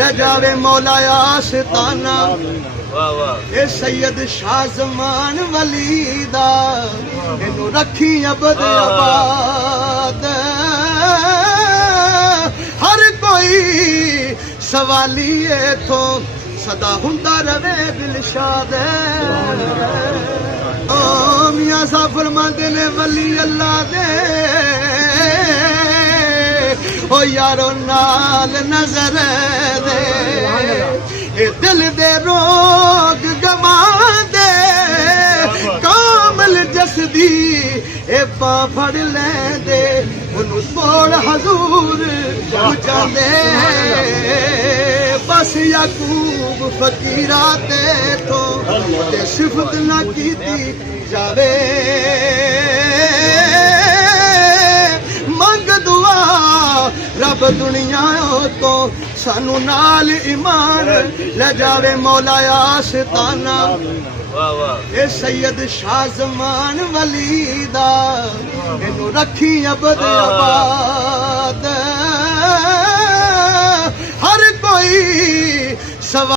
ले जावे मौला आशिताना ए सैयद शाह ज़मान वली दा इनू रखी अबद आबाद हर कोई सवाली इथों सदा हुंदा रवे दिलशाद ओ मियां साहब फरमांदे ने वली अल्लाह दे ओ यारो नाल नजर दे ए दिल दे रोग गवा दे कामल जसदी ए पा फड़ ले दे उन्नू तोड़ हजूर बुझांदे बस याकूब फकीरा ते तो ते सिफत ना कीती जावे मंग दुआ रब दुनिया तो सानू नाल ईमान ले जावे मौला आशिताना ए सैयद शाह ज़मान वली दा इनू रखी अबद आबाद